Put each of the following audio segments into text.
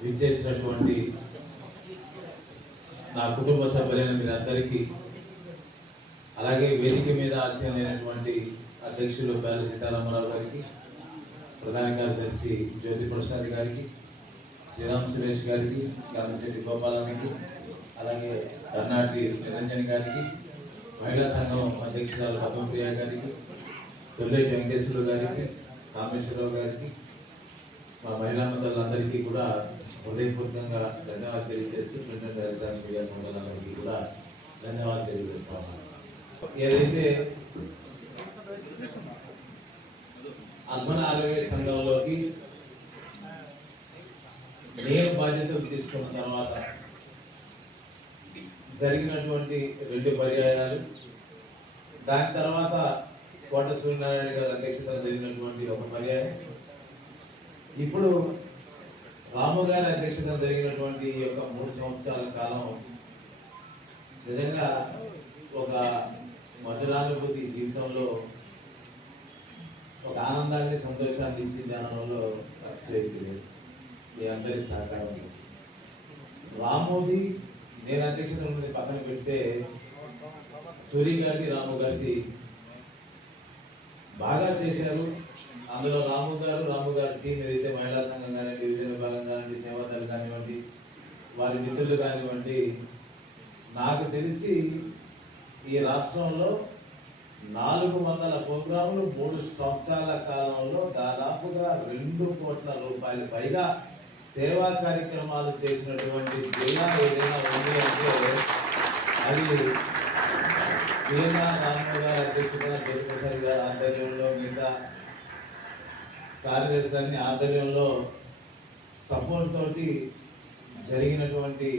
విచ్చేసినటువంటి నా కుటుంబ సభ్యులైన మీరందరికీ అలాగే వేదిక మీద ఆశయమైనటువంటి అధ్యక్షులు పేర్ల సీతారామరావు గారికి ప్రధాన కార్యదర్శి జ్యోతి ప్రసాద్ గారికి శ్రీరామ్ సురేష్ గారికి గంధశెట్టి గోపాలానికి అలాగే కర్ణాటి నిరంజన్ గారికి మహిళా సంఘం అధ్యక్షురాలు పద్మప్రియ గారికి సొల్లేటి వెంకటేశ్వరరావు గారికి కామేశ్వరరావు గారికి మా మహిళా మంత్రులందరికీ కూడా హృదయపూర్వకంగా ధన్యవాదాలు తెలియజేస్తూ ప్రింట్ ఎలక్ట్రానిక్ మీడియా సంఘాలందరికీ కూడా ధన్యవాదాలు తెలియజేస్తా ఉన్నాను ఏదైతే అర్బన్ ఆరోగ్య సంఘంలోకి నేను బాధ్యతలు తీసుకున్న తర్వాత జరిగినటువంటి రెండు పర్యాయాలు దాని తర్వాత కోట సూర్యనారాయణ గారి అధ్యక్షతన జరిగినటువంటి ఒక పర్యాయం. ఇప్పుడు రాము గారి అధ్యక్షతన జరిగినటువంటి ఈ యొక్క మూడు సంవత్సరాల కాలం నిజంగా ఒక మధురానుభూతి జీవితంలో ఒక ఆనందాన్ని సంతోషాన్ని ఇచ్చింది అనడంలో అతిశయోక్తి ఈ మీ అందరి సహకారం రామోది నేను అధ్యక్షత ఉన్నది పక్కన పెడితే సూర్య గారిది రాము గారిది బాగా చేశారు. అందులో రాము గారు రాము గారి టీం ఏదైతే మహిళా సంఘం కానివ్వండి వివిధ విభాగం కానివ్వండి సేవాదాలు కానివ్వండి వారి మిత్రులు కానివ్వండి నాకు తెలిసి ఈ రాష్ట్రంలో నాలుగు వందల ప్రోగ్రాములు మూడు సంవత్సరాల కాలంలో దాదాపుగా రెండు కోట్ల రూపాయలు పైగా సేవా కార్యక్రమాలు చేసినటువంటి జిల్లా ఏదైనా ఉంది అంటే అది వీణా రామరావు గారి అధ్యక్షతన దుర్గప్రసాద్ ఆధ్వర్యంలో మిగతా కార్యదర్శి ఆధ్వర్యంలో సపోర్ట్ తోటి జరిగినటువంటి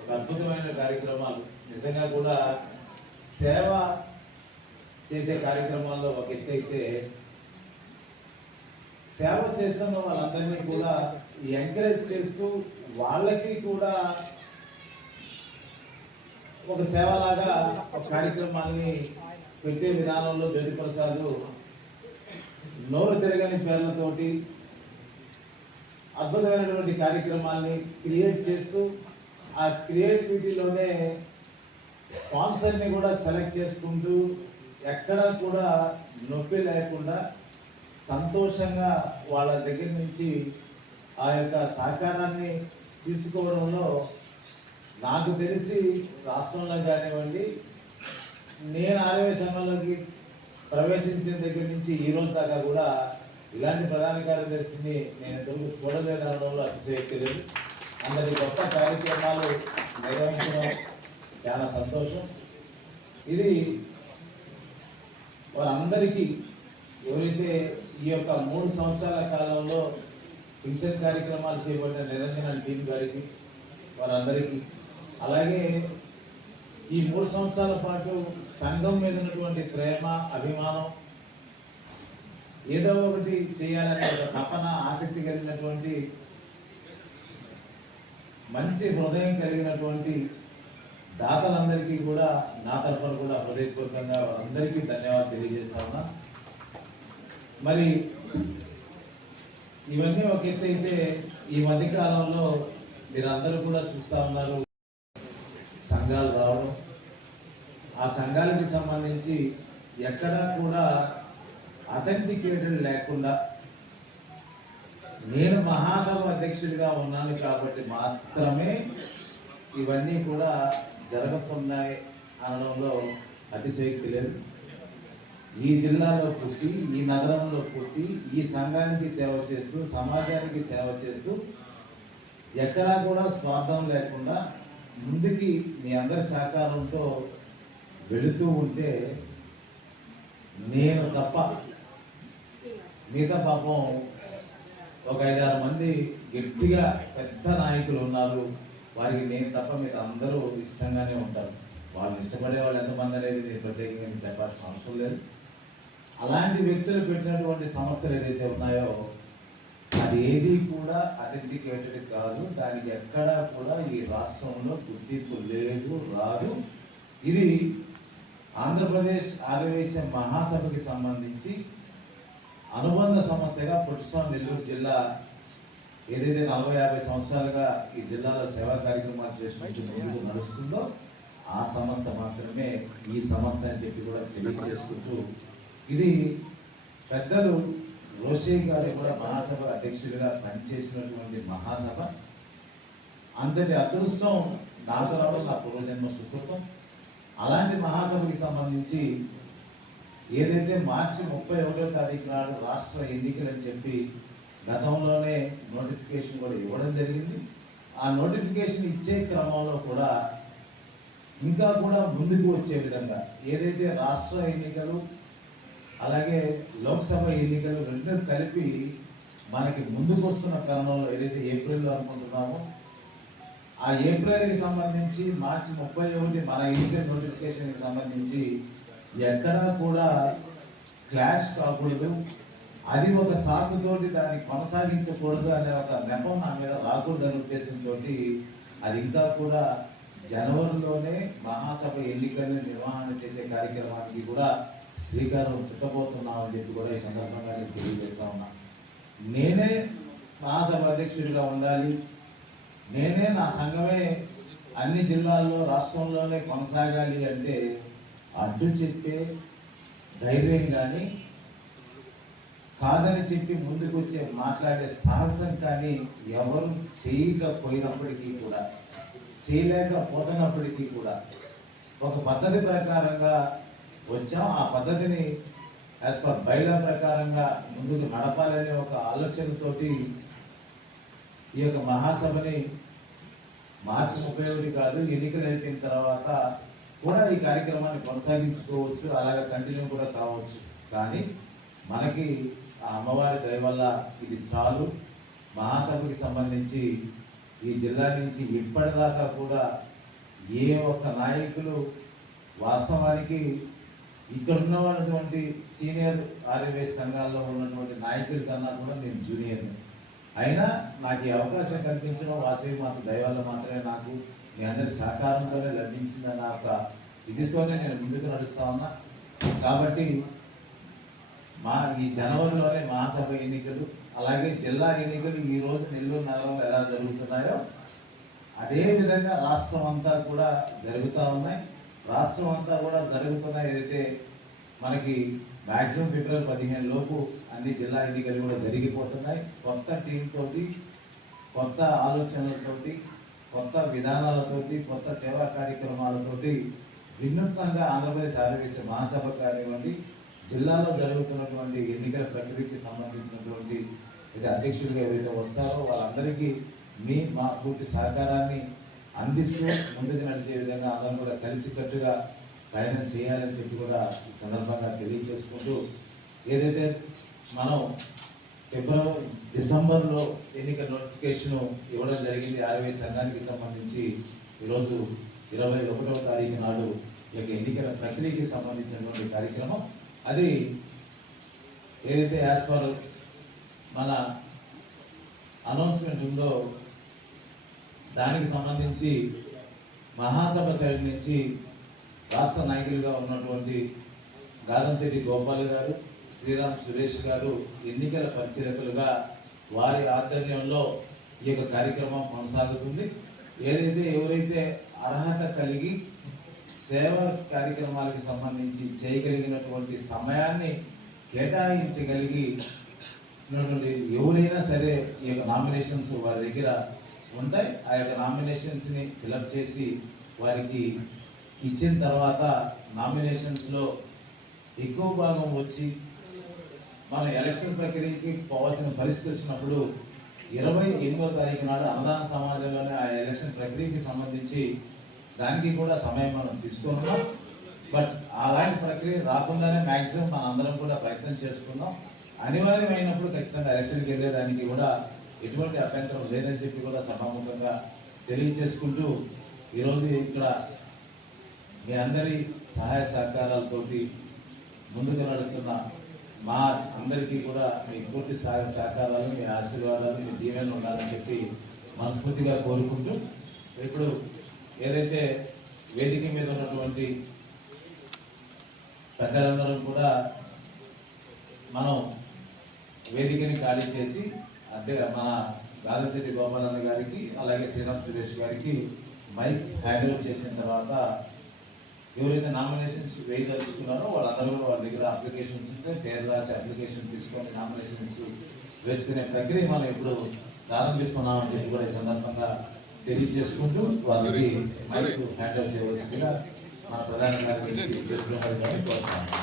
ఒక అద్భుతమైన కార్యక్రమాలు. నిజంగా కూడా సేవ చేసే కార్యక్రమాల్లో ఒక ఎత్తు అయితే సేవ చేస్తున్న వాళ్ళందరినీ కూడా ఎంకరేజ్ చేస్తూ వాళ్ళకి కూడా ఒక సేవలాగా ఒక కార్యక్రమాన్ని పెట్టే విధానంలో జ్యోతిప్రసాద్ నోరు తిరగని పేర్లతోటి అద్భుతమైనటువంటి కార్యక్రమాల్ని క్రియేట్ చేస్తూ ఆ క్రియేటివిటీలోనే స్పాన్సర్ని కూడా సెలెక్ట్ చేసుకుంటూ ఎక్కడా కూడా నొప్పి లేకుండా సంతోషంగా వాళ్ళ దగ్గర నుంచి ఆ యొక్క సహకారాన్ని తీసుకోవడంలో నాకు తెలిసి రాష్ట్రంలో కానివ్వండి నేను ఆరోగ్య సంఘంలోకి ప్రవేశించిన దగ్గర నుంచి ఈ రోజు దాకా కూడా ఇలాంటి ప్రధాన కార్యదర్శిని నేను ఎందుకు చూడలేదు అనడంలో అతిశయోక్తి లేదు. అందరి గొప్ప కార్యక్రమాలు నిర్వహించడం చాలా సంతోషం. ఇది వారందరికీ ఎవరైతే ఈ యొక్క మూడు సంవత్సరాల కాలంలో పింఛన్ కార్యక్రమాలు చేపట్టిన నిరంజన టీం గారికి వారందరికీ అలాగే ఈ మూడు సంవత్సరాల పాటు సంఘం మీద ఉన్నటువంటి ప్రేమ అభిమానం ఏదో ఒకటి చేయాలనే ఒక తపన ఆసక్తి కలిగినటువంటి మంచి హృదయం కలిగినటువంటి దాతలందరికీ కూడా నా తరఫున కూడా హృదయపూర్వకంగా అందరికీ ధన్యవాదాలు తెలియజేస్తా ఉన్నా. మరి ఇవన్నీ ఒక ఎత్తు అయితే ఈ మధ్యకాలంలో మీరు మీరందరూ కూడా చూస్తా ఉన్నారు. సంఘాలు రావడం ఆ సంఘాలకి సంబంధించి ఎక్కడా కూడా అథెంటికేటెడ్ లేకుండా నేను మహాసభ అధ్యక్షుడిగా ఉన్నాను కాబట్టి మాత్రమే ఇవన్నీ కూడా జరగతున్నాయి అనడంలో అతిశయక్తి లేదు. ఈ జిల్లాలో పుట్టి ఈ నగరంలో పుట్టి ఈ సంఘానికి సేవ చేస్తూ సమాజానికి సేవ చేస్తూ ఎక్కడా కూడా స్వార్థం లేకుండా ముందుకి మీ అందరి సహకారంతో వెళుతూ ఉంటే నేను తప్ప మిగతా పాపం ఒక ఐదారు మంది గట్టిగా పెద్ద నాయకులు ఉన్నారు. వారికి నేను తప్ప మీరు అందరూ ఇష్టంగానే ఉంటారు. వాళ్ళు ఇష్టపడే వాళ్ళు ఎంతమంది అనేది నేను ప్రత్యేకంగా నేను చెప్పాల్సిన అవసరం లేదు. అలాంటి వ్యక్తులు పెట్టినటువంటి సంస్థలు ఏదైతే ఉన్నాయో అది ఏది కూడా అథెంటికేటెడ్ కాదు. దానికి ఎక్కడా కూడా ఈ రాష్ట్రంలో గుర్తింపు లేదు రాదు. ఇది ఆంధ్రప్రదేశ్ ఆదివేశ మహాసభకి సంబంధించి అనుబంధ సంస్థగా పుట్టుస్వామి నెల్లూరు జిల్లా ఏదైతే నలభై యాభై సంవత్సరాలుగా ఈ జిల్లాలో సేవా కార్యక్రమాలు చేసుకుంటూ ముందుకు నడుస్తుందో ఆ సంస్థ మాత్రమే ఈ సంస్థ అని చెప్పి కూడా తెలియజేసుకుంటూ ఇది పెద్దలు రోషే గారు కూడా మహాసభ అధ్యక్షుడిగా పనిచేసినటువంటి మహాసభ. అంతటి అదృష్టం నాతో రావడం నా పూర్వజన్మ సుకృతం. అలాంటి మహాసభకి సంబంధించి ఏదైతే మార్చి ముప్పై ఒకటో తారీఖు నాడు రాష్ట్ర ఎన్నికలు అని చెప్పి గతంలోనే నోటిఫికేషన్ కూడా ఇవ్వడం జరిగింది. ఆ నోటిఫికేషన్ ఇచ్చే క్రమంలో కూడా ఇంకా కూడా ముందుకు వచ్చే విధంగా ఏదైతే రాష్ట్ర ఎన్నికలు అలాగే లోక్సభ ఎన్నికలు రెండు కలిపి మనకి ముందుకు వస్తున్న క్రమంలో ఏదైతే ఏప్రిల్లో అనుకుంటున్నామో ఆ ఏప్రిల్కి సంబంధించి మార్చి ముప్పై ఒకటి మన ఎన్నికల నోటిఫికేషన్కి సంబంధించి ఎక్కడా కూడా క్లాష్ కాకూడదు. అది ఒక సాకుతోటి దాన్ని కొనసాగించకూడదు అనే ఒక నెపం నా మీద రాకూడదు అనే ఉద్దేశంతో అది ఇంకా కూడా జనవరిలోనే మహాసభ ఎన్నికలను నిర్వహణ చేసే కార్యక్రమానికి కూడా శ్రీకారం చుట్టబోతున్నామని చెప్పి కూడా ఈ సందర్భంగా నేను తెలియజేస్తా ఉన్నా. నేనే మహాసభ అధ్యక్షుడిగా ఉండాలి. నేనే నా సంఘమే అన్ని జిల్లాల్లో రాష్ట్రంలోనే కొనసాగాలి అంటే అడ్డు చెప్పే ధైర్యం కానీ కాదని చెప్పి ముందుకు వచ్చే మాట్లాడే సాహసం కానీ ఎవరు చేయకపోయినప్పటికీ కూడా చేయలేకపోతున్నప్పటికీ కూడా ఒక పద్ధతి ప్రకారంగా వచ్చాం. ఆ పద్ధతిని యాజ్ పర్ బైలా ప్రకారంగా ముందుకు నడపాలనే ఒక ఆలోచనతోటి ఈ యొక్క మహాసభని మార్చి ముప్పై ఒకటి కాదు. ఎన్నికలు అయిపోయిన తర్వాత కూడా ఈ కార్యక్రమాన్ని కొనసాగించుకోవచ్చు. అలాగే కంటిన్యూ కూడా కావచ్చు. కానీ మనకి ఆ అమ్మవారి దయ వల్ల ఇది చాలు. మహాసభకి సంబంధించి ఈ జిల్లా నుంచి ఇప్పటిదాకా కూడా ఏ ఒక్క నాయకులు వాస్తవానికి ఇక్కడ ఉన్నటువంటి సీనియర్ ఆర్యవేస్ సంఘాల్లో ఉన్నటువంటి నాయకుల కన్నా కూడా నేను జూనియర్ని అయినా నాకు ఈ అవకాశం కల్పించడం వాసవి మాత దయవల్ల మాత్రమే నాకు మీ అందరి సహకారంతోనే లభించిందన్న ఒక ఇదితోనే నేను ముందుకు నడుస్తా ఉన్నా. కాబట్టి మా ఈ జనవరిలోనే మహాసభ ఎన్నికలు అలాగే జిల్లా ఎన్నికలు ఈ రోజు నెల్లూరు నగరంలో ఎలా జరుగుతున్నాయో అదేవిధంగా రాష్ట్రం అంతా కూడా జరుగుతూ ఉన్నాయి. రాష్ట్రం అంతా కూడా జరుగుతున్న ఏదైతే మనకి మ్యాక్సిమం ఫిబ్రవరి పదిహేను లోపు అన్ని జిల్లా ఎన్నికలు కూడా జరిగిపోతున్నాయి. కొత్త టీంతో కొత్త ఆలోచనలతోటి కొత్త విధానాలతోటి కొత్త సేవా కార్యక్రమాలతోటి వినూత్నంగా ఆంధ్రప్రదేశ్ ఆరోగ్య మహాసభ కానివ్వండి జిల్లాలో జరుగుతున్నటువంటి ఎన్నికల ప్రక్రియకి సంబంధించినటువంటి ఇది అధ్యక్షుడిగా ఎవరైతే వస్తారో వాళ్ళందరికీ మీ మా పూర్తి సహకారాన్ని అందిస్తూ ముందుకు నడిచే విధంగా అందరం కూడా కలిసికట్టుగా ప్రయాణం చేయాలని చెప్పి కూడా ఈ సందర్భంగా తెలియజేసుకుంటూ ఏదైతే మనం ఫిబ్రవరి డిసెంబర్లో ఎన్నికల నోటిఫికేషన్ ఇవ్వడం జరిగింది ఆర్వీ సంఘానికి సంబంధించి ఈరోజు ఇరవై ఒకటవ తారీఖు నాడు ఈ యొక్క ఎన్నికల ప్రక్రియకి సంబంధించినటువంటి కార్యక్రమం. అది ఏదైతే యాజ్ పర్ మన అనౌన్స్మెంట్ ఉందో దానికి సంబంధించి మహాసభ సైడ్ నుంచి రాష్ట్ర నాయకులుగా ఉన్నటువంటి గాదంశెట్టి గోపాల్ గారు శ్రీరామ్ సురేష్ గారు ఎన్నికల పరిశీలకులుగా వారి ఆధ్వర్యంలో ఈ యొక్క కార్యక్రమం కొనసాగుతుంది. ఏదైతే ఎవరైతే అర్హత కలిగి సేవ కార్యక్రమాలకు సంబంధించి చేయగలిగినటువంటి సమయాన్ని కేటాయించగలిగి ఉన్నటువంటి ఎవరైనా సరే ఈ యొక్క నామినేషన్స్ వారి దగ్గర ఉంటాయి. ఆ యొక్క నామినేషన్స్ని ఫిలప్ చేసి వారికి ఇచ్చిన తర్వాత నామినేషన్స్లో ఎక్కువ భాగం వచ్చి మన ఎలక్షన్ ప్రక్రియకి పోవాల్సిన పరిస్థితి వచ్చినప్పుడు ఇరవై ఎనిమిదో తారీఖు నాడు అన్నదాన సమాజంలోనే ఆ ఎలక్షన్ ప్రక్రియకి సంబంధించి దానికి కూడా సమయం మనం తీసుకున్నాం. బట్ అలాంటి ప్రక్రియ రాకుండానే మ్యాక్సిమం మన అందరం కూడా ప్రయత్నం చేసుకుందాం అనివార్యమైనప్పుడు ఖచ్చితంగా ఎలక్షన్కి వెళ్ళేదానికి కూడా ఎటువంటి అభ్యంతరం లేదని చెప్పి కూడా సభాముఖంగా తెలియచేసుకుంటూ ఈరోజు ఇక్కడ మీ అందరి సహాయ సహకారాలతోటి ముందుకు నడుస్తున్న మా అందరికీ కూడా మీ పూర్తి సహాయ సహకారాలు మీ ఆశీర్వాదాలు మీ దీవెనలు ఉండాలని చెప్పి మనస్ఫూర్తిగా కోరుకుంటూ ఇప్పుడు ఏదైతే వేదిక మీద ఉన్నటువంటి పెద్దలందరం కూడా మనం వేదికని ఖాళీ చేసి అదే మన గాదశెట్టి గోపాలన్న గారికి అలాగే శ్రీరామ్ సురేష్ గారికి మైక్ హ్యాండ్ ఓవర్ చేసిన తర్వాత ఎవరైతే నామినేషన్స్ వేయదలుచుకున్నారో వాళ్ళందరూ కూడా వాళ్ళ దగ్గర అప్లికేషన్స్ ఉంటే పేరు రాసి అప్లికేషన్ తీసుకొని నామినేషన్స్ వేసుకునే ప్రక్రియ మనం ఇప్పుడు ప్రారంభిస్తున్నామని చెప్పి కూడా ఈ సందర్భంగా తెలియజేసుకుంటూ వాళ్ళకి మైక్ హ్యాండ్ ఓవర్ చేయవలసిందిగా మన ప్రధాన కార్యదర్శి కోరుతున్నాను.